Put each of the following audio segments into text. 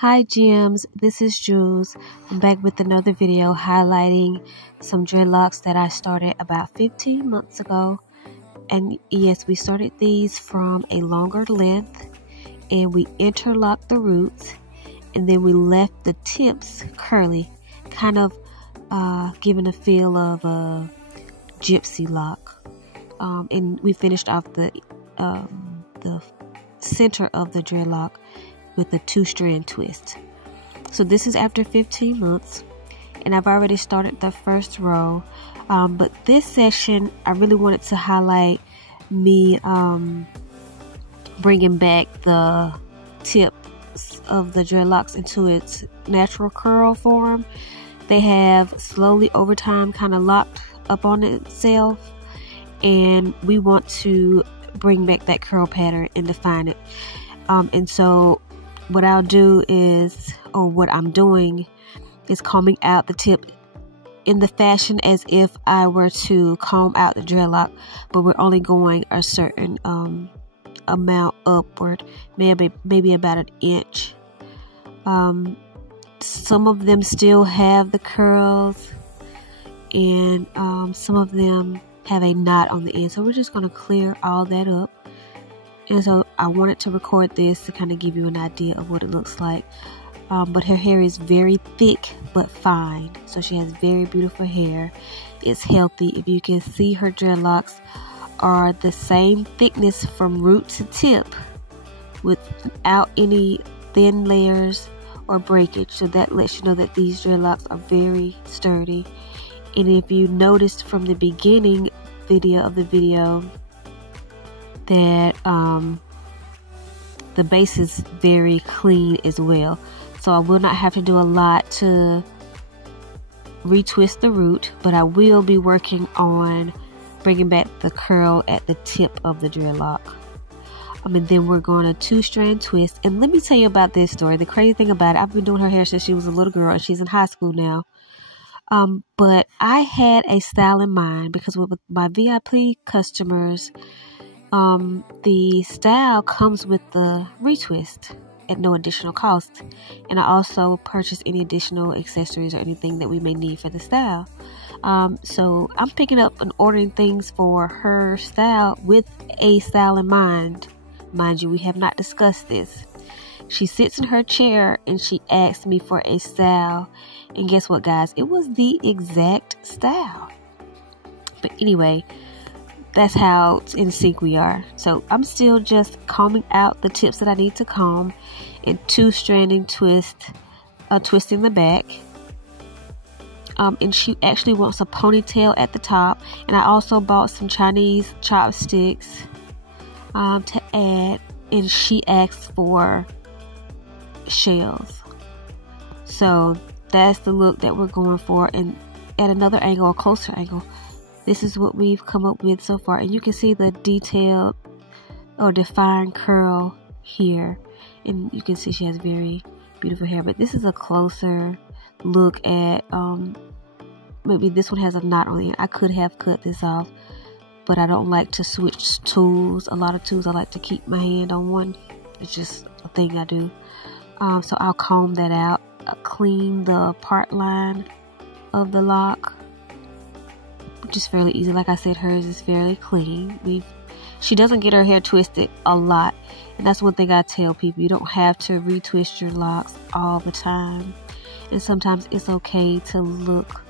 Hi gems, this is Jules. I'm back with another video highlighting some dreadlocks that I started about 15 months ago. And yes, we started these from a longer length and we interlocked the roots and then we left the tips curly, kind of giving a feel of a gypsy lock. And we finished off the center of the dreadlock with a 2-strand twist. So this is after 15 months and I've already started the first row, but this session I really wanted to highlight me bringing back the tips of the dreadlocks into its natural curl form. They have slowly over time kind of locked up on itself, and we want to bring back that curl pattern and define it. And so what I'll do is, or what I'm doing is combing out the tip in the fashion as if I were to comb out the dreadlock, but we're only going a certain amount upward, maybe about an inch. Some of them still have the curls, and some of them have a knot on the end, so we're just going to clear all that up. And so I wanted to record this to kind of give you an idea of what it looks like. But her hair is very thick but fine, so she has very beautiful hair. It's healthy. If you can see, her dreadlocks are the same thickness from root to tip without any thin layers or breakage. So that lets you know that these dreadlocks are very sturdy. And if you noticed from the beginning video of the video that the base is very clean as well, so I will not have to do a lot to retwist the root, but I will be working on bringing back the curl at the tip of the dreadlock. And then we're going to 2-strand twist. And let me tell you about this story. The crazy thing about it, I've been doing her hair since she was a little girl and she's in high school now. But I had a style in mind because with my VIP customers, the style comes with the retwist at no additional cost, and I also purchase any additional accessories or anything that we may need for the style. So I'm picking up and ordering things for her style with a style in mind. Mind you, we have not discussed this. She sits in her chair and she asked me for a style, and guess what, guys? It was the exact style. But anyway, that's how in sync we are. So I'm still just combing out the tips that I need to comb and 2-stranding twisting the back. And she actually wants a ponytail at the top, and I also bought some Chinese chopsticks to add, and she asked for shells. So that's the look that we're going for. And at another angle, a closer angle, this is what we've come up with so far, and you can see the detailed or defined curl here, and you can see she has very beautiful hair. But this is a closer look at maybe this one has a knot on it. I could have cut this off, but I don't like to switch tools. A lot of tools I like to keep my hand on one. It's just a thing I do. So I'll comb that out, clean the part line of the lock, which is fairly easy. Like I said, hers is fairly clean. She doesn't get her hair twisted a lot, and that's one thing I tell people. You don't have to retwist your locks all the time, and sometimes it's okay to look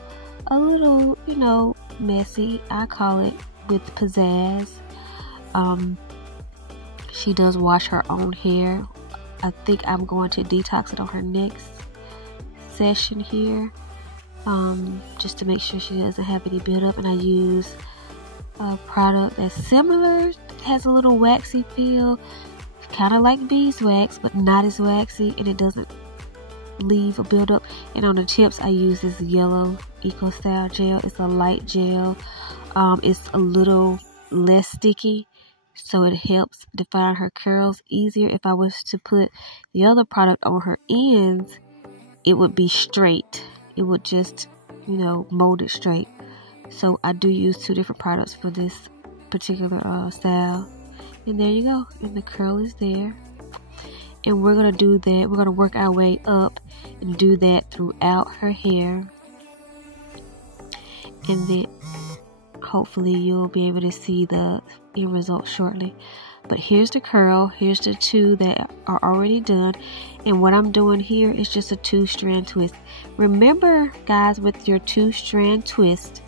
a little, messy. I call it with pizzazz. She does wash her own hair. I think I'm going to detox it on her next session here, just to make sure she doesn't have any buildup. And I use a product that's similar, has a little waxy feel, kind of like beeswax, but not as waxy, and it doesn't leave a buildup. And on the tips, I use this yellow Eco Style gel. It's a light gel. It's a little less sticky, so it helps define her curls easier. If I was to put the other product on her ends, it would be straight. It would just, mold it straight. So I do use 2 different products for this particular style. And there you go. And the curl is there. And we're going to do that. We're going to work our way up and do that throughout her hair. And then hopefully you'll be able to see the end result shortly. But here's the curl. Here's the two that are already done. And what I'm doing here is just a 2-strand twist. Remember, guys, with your 2-strand twist,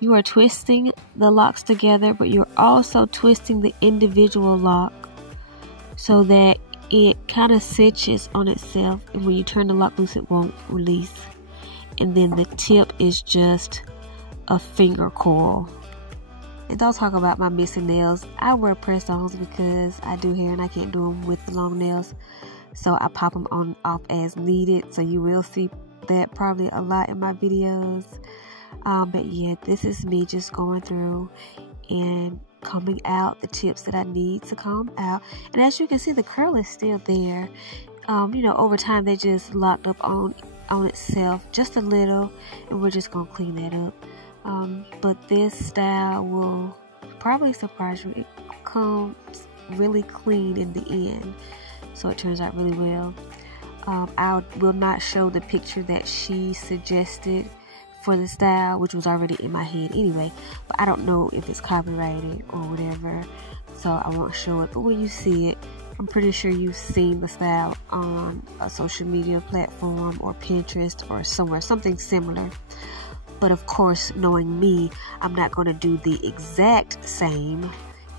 you are twisting the locks together, but you're also twisting the individual lock so that it kind of cinches on itself. And when you turn the lock loose, it won't release. And then the tip is just a finger coil. And don't talk about my missing nails. I wear press-ons because I do hair and I can't do them with the long nails. So I pop them on off as needed. So you will see that probably a lot in my videos. But yeah, this is me just going through and combing out the tips that I need to comb out. And as you can see, the curl is still there. You know, over time they just locked up on itself just a little, and we're just gonna clean that up. But this style will probably surprise you. It comes really clean in the end, so it turns out really well. I will not show the picture that she suggested for the style, which was already in my head anyway, but I don't know if it's copyrighted or whatever, so I won't show it. But when you see it, I'm pretty sure you've seen the style on a social media platform or Pinterest or somewhere, something similar. But of course, knowing me, I'm not going to do the exact same.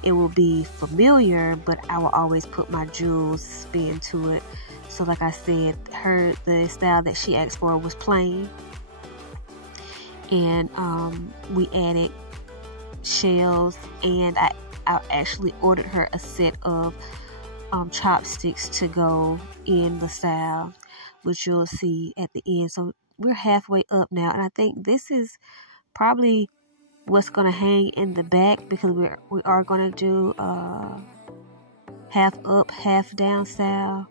It will be familiar, but I will always put my jewels spin to it. So like I said, the style that she asked for was plain. And we added shells, and I actually ordered her a set of chopsticks to go in the style, which you'll see at the end. So we're halfway up now, and I think this is probably what's going to hang in the back, because we are going to do half up, half down style.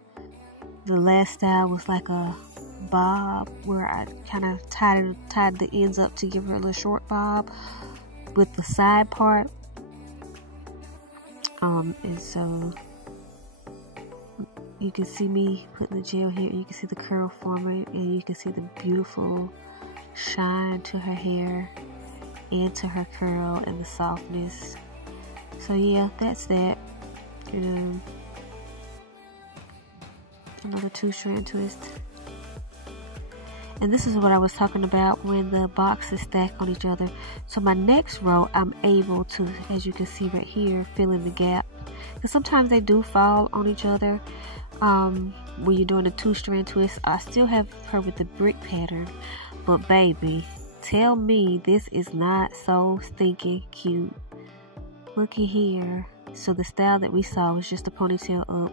The last style was like a bob, where I kind of tied the ends up to give her a little short bob with the side part. And so you can see me putting the gel here, and you can see the curl forming, and you can see the beautiful shine to her hair and to her curl and the softness. So yeah, that's that. And another 2-strand twist. And this is what I was talking about when the boxes stack on each other. So my next row, I'm able to, as you can see right here, fill in the gap. Because sometimes they do fall on each other. When you're doing a 2-strand twist, I still have her with the brick pattern. But baby, tell me this is not so stinking cute. Looky here. So the style that we saw was just a ponytail up,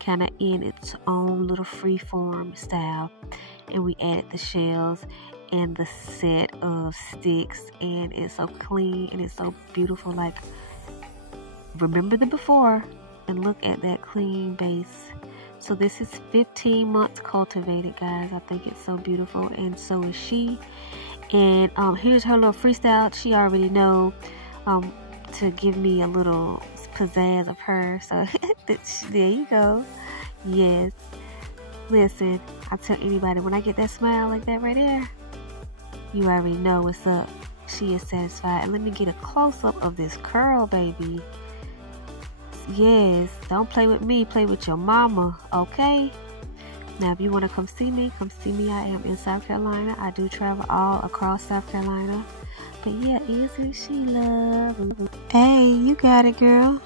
kind of in its own little freeform style. And we added the shells and the set of sticks, and it's so clean and it's so beautiful. Like, remember the before and look at that clean base. So this is 15 months cultivated, guys. I think it's so beautiful, and so is she. And here's her little freestyle. She already know to give me a little pizzazz of her. So there you go. Yes. Listen, I tell anybody, when I get that smile like that right there, you already know what's up. She is satisfied. And let me get a close-up of this curl, baby. Yes, don't play with me, play with your mama, okay? Now, if you want to come see me, come see me. I am in South Carolina. I do travel all across South Carolina. But yeah, isn't she love? Hey, you got it, girl.